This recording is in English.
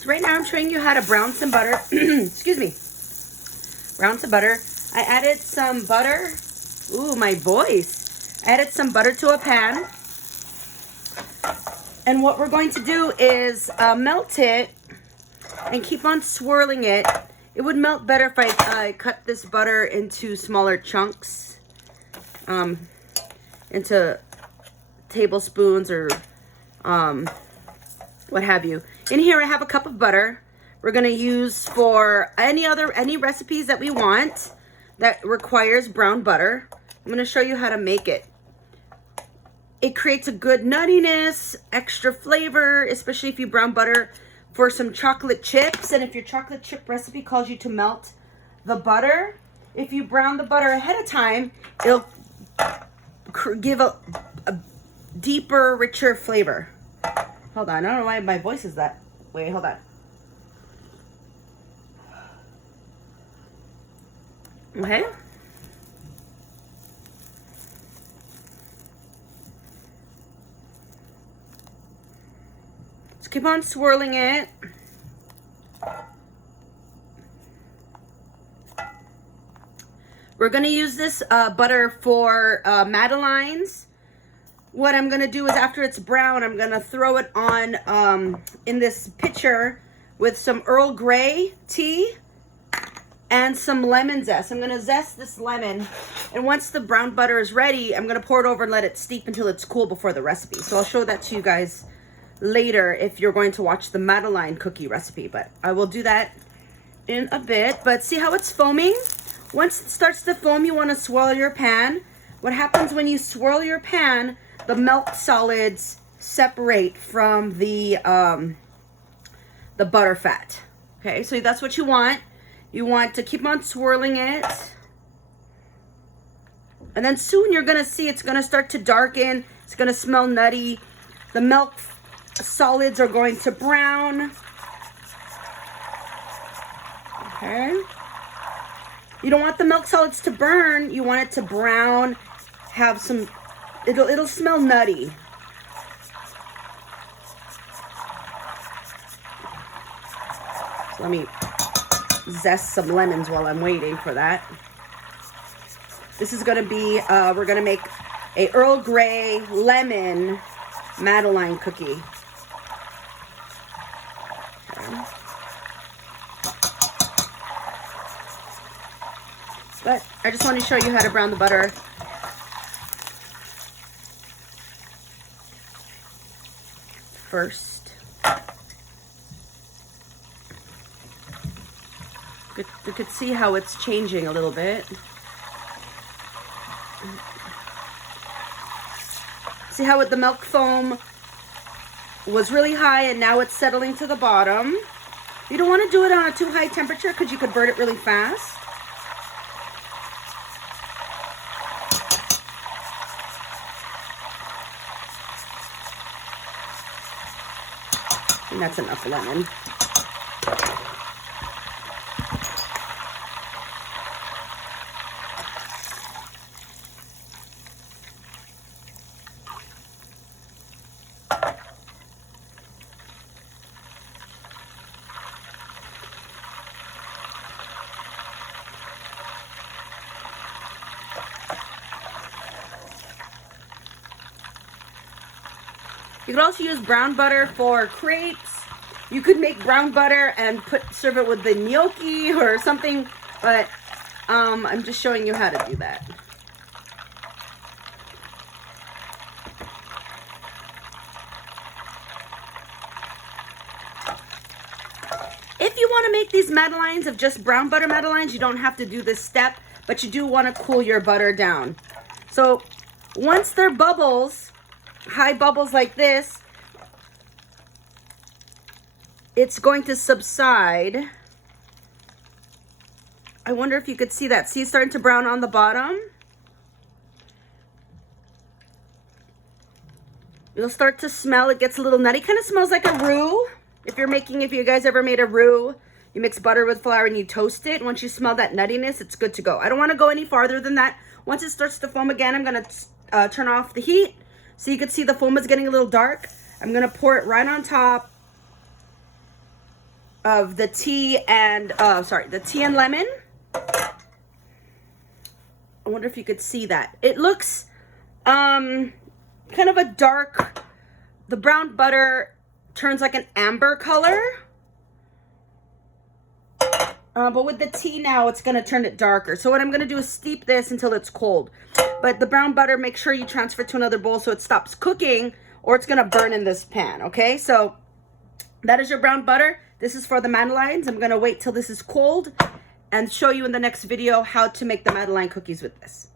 So right now I'm showing you how to brown some butter. Excuse me. Brown some butter. I added some butter. Ooh, my voice. I added some butter to a pan. And what we're going to do is melt it and keep on swirling it. It would melt better if I cut this butter into smaller chunks, into tablespoons or what have you. In here I have a cup of butter. We're gonna use for any recipes that we want that requires brown butter. I'm gonna show you how to make it. It creates a good nuttiness, extra flavor, especially if you brown butter for some chocolate chips. And if your chocolate chip recipe calls you to melt the butter, if you brown the butter ahead of time, it'll give a deeper, richer flavor. Hold on, I don't know why my voice is that way. Hold on. Okay. Just keep on swirling it. We're going to use this butter for Madeleines. What I'm going to do is after it's brown, I'm going to throw it on in this pitcher with some Earl Grey tea and some lemon zest. I'm going to zest this lemon, and once the brown butter is ready, I'm going to pour it over and let it steep until it's cool before the recipe. So I'll show that to you guys later if you're going to watch the Madeleine cookie recipe, but I will do that in a bit. But see how it's foaming? Once it starts to foam, you want to swirl your pan. What happens when you swirl your pan, the milk solids separate from the butter fat. Okay, so that's what you want. You want to keep on swirling it. And then soon you're gonna see it's gonna start to darken. It's gonna smell nutty. The milk solids are going to brown. Okay. You don't want the milk solids to burn. You want it to brown, have some, it'll smell nutty. So let me zest some lemons while I'm waiting for that. This is gonna be, we're gonna make a Earl Grey lemon Madeleine cookie. Okay. But I just want to show you how to brown the butter. First. You could see how it's changing a little bit. See how the milk foam was really high and now it's settling to the bottom. You don't want to do it on a too high temperature because you could burn it really fast. And that's enough lemon. You could also use brown butter for crepes. You could make brown butter and serve it with the gnocchi or something, but I'm just showing you how to do that. If you want to make these Madeleines of just brown butter Madeleines, you don't have to do this step, but you do want to cool your butter down. So once they're bubbles, high bubbles like this, it's going to subside. I wonder if you could see that. See, it's starting to brown on the bottom. You'll start to smell, it gets a little nutty. Kind of smells like a roux. If you guys ever made a roux, you mix butter with flour and you toast it. Once you smell that nuttiness, it's good to go. I don't want to go any farther than that. Once it starts to foam again, I'm going to turn off the heat. So you can see the foam is getting a little dark. I'm going to pour it right on top. of the tea and, the tea and lemon. I wonder if you could see that. It looks kind of a dark, the brown butter turns like an amber color. But with the tea now, it's going to turn it darker. So what I'm going to do is steep this until it's cold. But the brown butter, make sure you transfer to another bowl so it stops cooking, or it's going to burn in this pan, okay? So that is your brown butter. This is for the madeleines. I'm going to wait till this is cold and show you in the next video how to make the madeleine cookies with this.